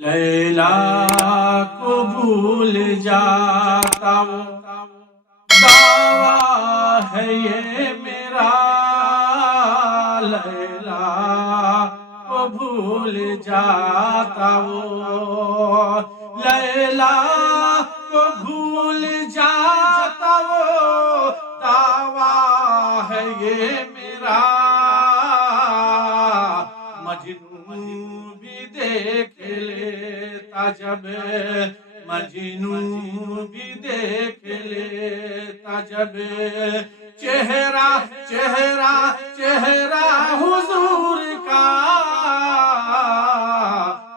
لیلا کو بھول جاتا وہ دعویٰ ہے یہ میرا، لیلا کو بھول جاتا وہ، لیلا کو بھول جاتا وہ دعویٰ ہے یہ میرا، مجنوں بھی دیکھ لیتا جب، مجنوں بھی دیکھ لیتا جب، چہرہ چہرہ چہرہ حضور کا،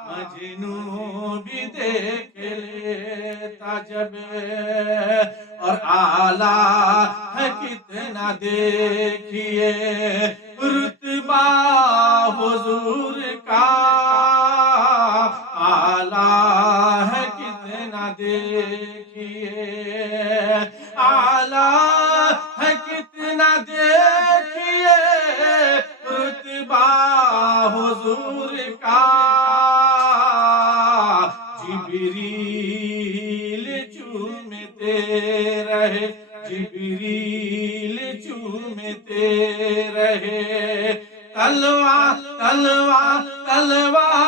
مجنوں بھی دیکھ لیتا جب، اور اعلیٰ ہے کتنا دیکھیے رتبہ حضور کا، اعلیٰ ہے کتنا دیکھیے، اعلیٰ ہے کتنا دیکھیے رتبہ حضور کا، جبریل چومتے رہے، جبریل چومتے رہے، تلوار تلوار تلوار